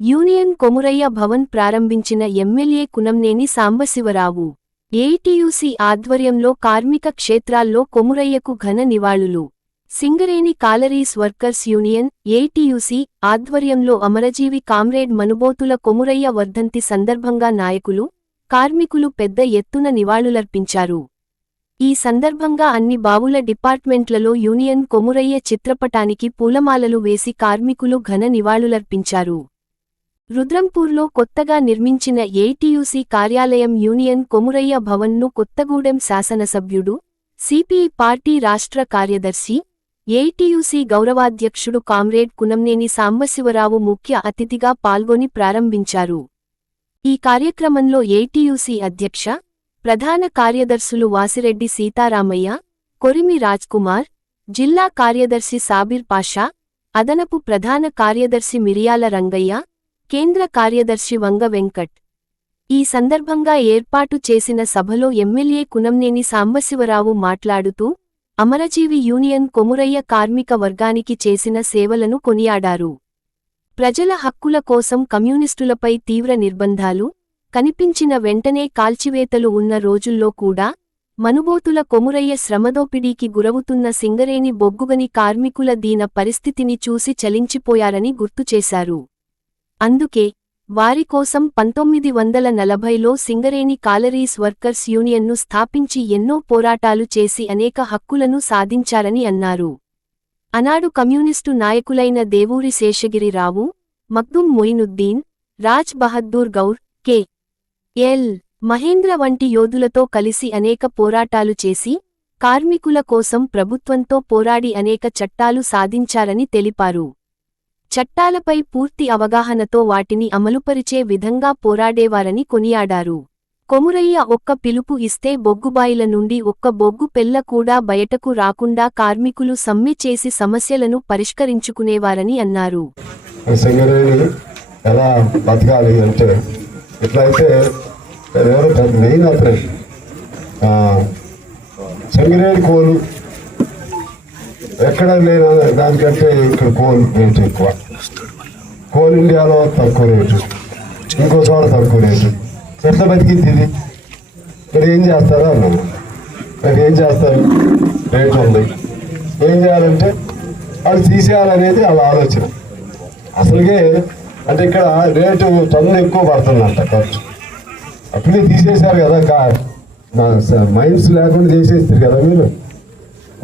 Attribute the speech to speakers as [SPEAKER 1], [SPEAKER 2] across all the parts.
[SPEAKER 1] Union Komuraiah Bhavan ప్రారంభించిన MLA కునంనేని Sambasivarao ATUC ఆధ్వర్యంలో కార్మిక క్షేత్రాల్లో కొమురయ్యకు ఘన నివాళులు. Singareni collieries workers union AITUC ఆధ్వర్యంలో అమరజీవి కామ్రేడ్ మనుబోతుల కొమురయ్య వర్ధంతి సందర్భంగా నాయకులు కార్మికులు పెద్ద ఎత్తున నివాళులర్పించారు. ఈ సందర్భంగా అన్ని బావుల డిపార్ట్మెంట్లలో యూనియన్ కొమురయ్య చిత్రపటానికి పూలమాలలు వేసి కార్మికులు ఘన నివాళులర్పించారు. రుద్రంపూర్లో కొత్తగా నిర్మించిన ఏటీయూసీ కార్యాలయం యూనియన్ కొమురయ్య భవన్ను కొత్తగూడెం శాసనసభ్యుడు సిపిఐ పార్టీ రాష్ట్ర కార్యదర్శి ఏటీయూసీ గౌరవాధ్యక్షుడు కామ్రేడ్ కునంనేని సాంబశివరావు ముఖ్య అతిథిగా పాల్గొని ప్రారంభించారు. ఈ కార్యక్రమంలో ఏటీయూసీ అధ్యక్ష ప్రధాన కార్యదర్శులు వాసిరెడ్డి సీతారామయ్య కొరిమి రాజ్కుమార్ జిల్లా కార్యదర్శి సాబిర్ పాషా అదనపు ప్రధాన కార్యదర్శి మిరియాల రంగయ్య కేంద్ర కార్యదర్శి వంగ వెంకట్. ఈ సందర్భంగా ఏర్పాటు చేసిన సభలో ఎమ్మెల్యే కునంనేని సాంబశివరావు మాట్లాడుతూ అమరజీవి యూనియన్ కొమురయ్య కార్మిక వర్గానికి చేసిన సేవలను కొనియాడారు. ప్రజల హక్కుల కోసం కమ్యూనిస్టులపై తీవ్ర నిర్బంధాలు కనిపించిన వెంటనే కాల్చివేతలు ఉన్న రోజుల్లో కూడా మనుబోతుల కొమురయ్య శ్రమదోపిడీకి గురవుతున్న సింగరేణి బొగ్గుగని కార్మికుల దీన పరిస్థితిని చూసి చలించిపోయారని గుర్తుచేశారు అందుకే వారి కోసం పంతొమ్మిది వందల నలభైలో సింగరేణి కాలరీస్ వర్కర్స్ యూనియన్ను స్థాపించి ఎన్నో పోరాటాలు చేసి అనేక హక్కులను సాధించారని అన్నారు. అనాడు కమ్యూనిస్టు నాయకులైన దేవూరి శేషగిరిరావు మక్దుమ్ మొయినుద్దీన్ రాజ్ బహద్దూర్ గౌర్ కె. ఎల్. మహేంద్ర వంటి యోధులతో కలిసి అనేక పోరాటాలు చేసి కార్మికుల కోసం ప్రభుత్వంతో పోరాడి అనేక చట్టాలు సాధించారని తెలిపారు. చట్టాలపై పూర్తి అవగాహనతో వాటిని అమలుపరిచే విధంగా పోరాడేవారని కొనియాడారు. కొమురయ్య ఒక్క పిలుపు ఇస్తే బొగ్గుబాయిల నుండి ఒక్క బొగ్గు పెల్ల కూడా బయటకు రాకుండా కార్మికులు సమ్మె చేసి సమస్యలను పరిష్కరించుకునేవారని అన్నారు.
[SPEAKER 2] ఎలా బతకాలి అంటే ఎట్లయితే మెయిన్ అతను సింగరేణి కోలు ఎక్కడ లేని దానికంటే ఇక్కడ కోల్ రేటు ఎక్కువ. కోల్ ఇండియాలో తక్కువ రేటు. ఇంకో చోట తక్కువ రేటు. ఎంత బతికింది ఇది? మరి ఏం చేస్తారో అన్నాను మరి ఏం చేస్తారు? రేట్ ఉంది. ఏం చేయాలంటే వాళ్ళు తీసేయాలనేది వాళ్ళ ఆలోచన. అసలుగే అంటే ఇక్కడ రేటు తొందర ఎక్కువ పడుతుందంట ఖర్చు. అప్పుడే తీసేశారు కదా కా మైన్స్ లేకుండా చేసేస్తారు కదా మీరు?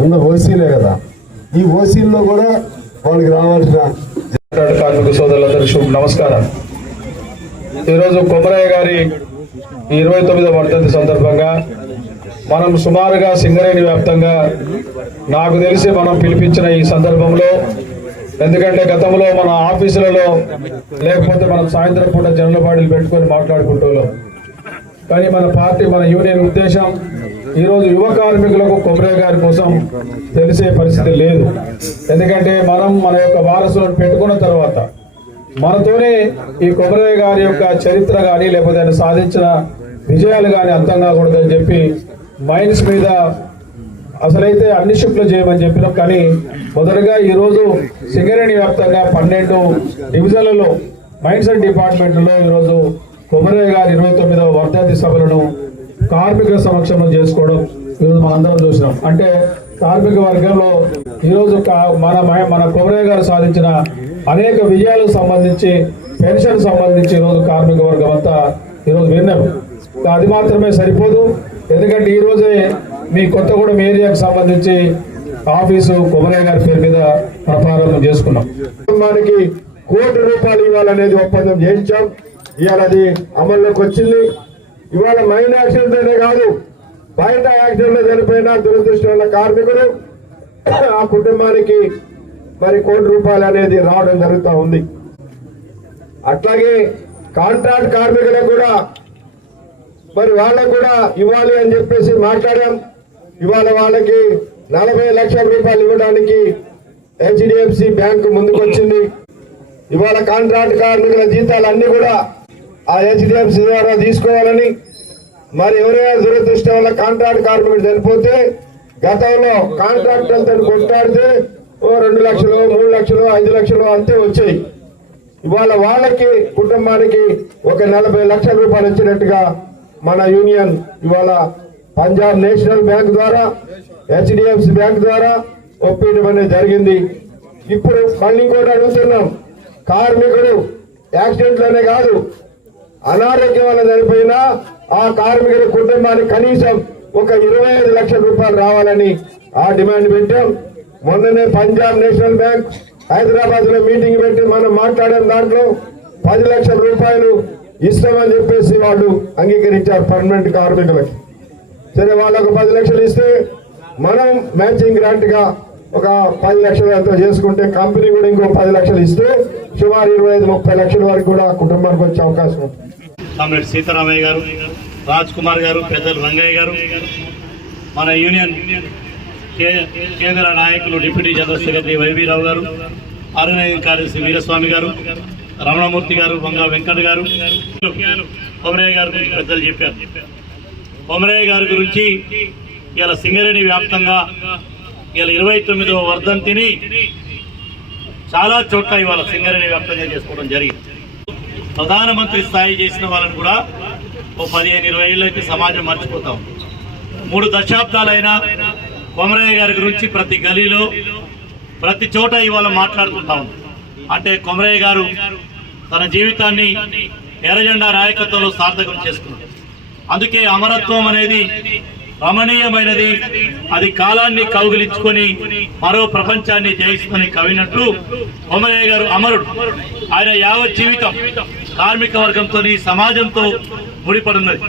[SPEAKER 2] ఉన్న ఓసీలే కదా. ఈ ఓసీల్లో కూడా వాళ్ళకి రావాల్సిన
[SPEAKER 3] కార్మిక సోదరులందరూ శుభ నమస్కారం ఈరోజు కొమరయ్య గారి ఇరవై తొమ్మిదవ వర్ధంతి సందర్భంగా మనం సుమారుగా సింగరేణి వ్యాప్తంగా నాకు తెలిసి మనం పిలిపించిన ఈ సందర్భంలో ఎందుకంటే గతంలో మన ఆఫీసులలో లేకపోతే మనం సాయంత్రం పూట జనరల్ పెట్టుకొని మాట్లాడుకుంటూ కానీ మన పార్టీ మన యూనియన్ ఉద్దేశం ఈరోజు యువ కార్మికులకు కొబ్బరే గారి కోసం తెలిసే పరిస్థితి లేదు. ఎందుకంటే మనం మన యొక్క వారసులను పెట్టుకున్న తర్వాత మనతోనే ఈ కొమరయ్య గారి యొక్క చరిత్ర కానీ లేకపోతే ఆయన సాధించిన విజయాలు కానీ అంతం కాకూడదని చెప్పి మైన్స్ మీద అసలైతే అన్ని షిఫ్ట్లు చేయమని చెప్పినాం. కానీ మొదటగా ఈరోజు సింగరేణి వ్యాప్తంగా పన్నెండు డివిజన్లలో మైన్స్ అండ్ డిపార్ట్మెంట్లో ఈరోజు కొమరయ్య గారి ఇరవై తొమ్మిదవ వర్ధంతి సభలను కార్మికుల సమక్షంలో చేసుకోవడం ఈరోజు మనందరం చూసినాం. అంటే కార్మిక వర్గంలో ఈరోజు కా- మన మన- మన కొమరయ్య గారు సాధించిన అనేక విజయాలకు సంబంధించి పెన్షన్ సంబంధించి ఈరోజు కార్మిక వర్గం అంతా ఈరోజు విన్నారు అది మాత్రమే సరిపోదు. ఎందుకంటే ఈరోజే మీ కొత్తగూడెం ఏరియాకు సంబంధించి ఆఫీసు కొమరయ్య గారి పేరు మీద ప్రారంభం చేసుకున్నాం.
[SPEAKER 2] కుటుంబానికి కోటి రూపాయలు ఇవ్వాలనేది ఒప్పందం చేయించాం. ఇవాళ అది అమల్లోకి వచ్చింది. ఇవాళ మైన్ యాక్సిడెంట్ అనే కాదు బయట యాక్సిడెంట్లో చనిపోయిన దురదృష్టం వల్ల కార్మికులు. ఆ కుటుంబానికి మరి కోటి రూపాయలు అనేది రావడం జరుగుతూ ఉంది. అట్లాగే కాంట్రాక్ట్ కార్మికులకు కూడా మరి వాళ్ళకు కూడా ఇవ్వాలి అని చెప్పేసి మాట్లాడాం. ఇవాళ వాళ్ళకి నలభై లక్షల రూపాయలు ఇవ్వడానికి హెచ్డిఎఫ్సి బ్యాంకు ముందుకొచ్చింది. ఇవాళ కాంట్రాక్ట్ కార్మికుల జీతాలు కూడా ఆ హెచ్డిఎఫ్సి ద్వారా తీసుకోవాలని. మరి ఎవరైనా దురదృష్టం వల్ల కాంట్రాక్ట్ కార్మికుడు చనిపోతే గతంలో కాంట్రాక్టర్లతో కొట్లాడితే ఓ రెండు లక్షలు మూడు లక్షలు ఐదు లక్షలు అంతే వచ్చాయి. ఇవాళ వాళ్ళకి కుటుంబానికి ఒక నలభై లక్షల రూపాయలు వచ్చినట్టుగా మన యూనియన్ ఇవాళ పంజాబ్ నేషనల్ బ్యాంక్ ద్వారా హెచ్డిఎఫ్సి బ్యాంక్ ద్వారా ఒప్పించడం అనేది జరిగింది. ఇప్పుడు మళ్ళీ ఇంకోటి అడుగుతున్నాం. కార్మికుడు యాక్సిడెంట్లోనే కాదు అనారోగ్యం వల్ల చనిపోయినా ఆ కార్మికుడి కుటుంబానికి కనీసం ఒక ఇరవై ఐదు లక్షల రూపాయలు రావాలని ఆ డిమాండ్ పెట్టాం. మొన్ననే పంజాబ్ నేషనల్ బ్యాంక్ హైదరాబాద్లో మీటింగ్ పెట్టి మనం మాట్లాడాం దాంట్లో. పది లక్షల రూపాయలు ఇస్తామని చెప్పేసి వాళ్ళు అంగీకరించారు పర్మనెంట్ కార్మికులకి. సరే వాళ్ళకు పది లక్షలు ఇస్తే మనం మ్యాచింగ్ గ్రాంట్గా ఒక పది లక్షలు ఎంతో చేసుకుంటే కంపెనీ కూడా ఇంకో పది లక్షలు ఇస్తే సుమారు ఇరవై ఐదు ముప్పై లక్షల వరకు కూడా కుటుంబానికి వచ్చే అవకాశం ఉంది
[SPEAKER 4] కామ్రేడ్ సీతారామయ్య గారు రాజ్ కుమార్ గారు పెద్దలు రంగయ్య గారు మన యూనియన్ కే- కేంద్ర నాయకులు deputy general secretary YV Rao garu organising కార్యదర్శి వీరస్వామి గారు రమణమూర్తి గారు వంగ వెంకట గారు కొమరయ్య గారు గురించి పెద్దలు చెప్పారు. కొమరయ్య గారి గురించి ఇలా సింగరేణి వ్యాప్తంగా ఇలా ఇరవై తొమ్మిదవ వర్ధంతిని చాలా చోట్ల ఇవాళ సింగరేణి వ్యాప్తంగా చేసుకోవడం జరిగింది. ప్రధానమంత్రి స్థాయి చేసిన వాళ్ళని కూడా ఓ పదిహేను ఇరవై ఏళ్ళైతే సమాజం మర్చిపోతాం. మూడు దశాబ్దాలైనా కొమరయ్య గారి గురించి ప్రతి గలీలో ప్రతి చోట ఇవాళ మాట్లాడుకుంటా ఉంది అంటే కొమరయ్య గారు తన జీవితాన్ని ఎర్రజెండా నాయకత్వంలో సార్థకం చేసుకున్నాడు. అందుకే అమరత్వం అనేది రమణీయమైనది. అది కాలాన్ని కౌగిలించుకొని మరో ప్రపంచాన్ని జయిస్తుందని కవినట్టు బొమ్మయ్య గారు అమరుడు. ఆయన యావత్ జీవితం కార్మిక వర్గంతో సమాజంతో ముడిపడున్నది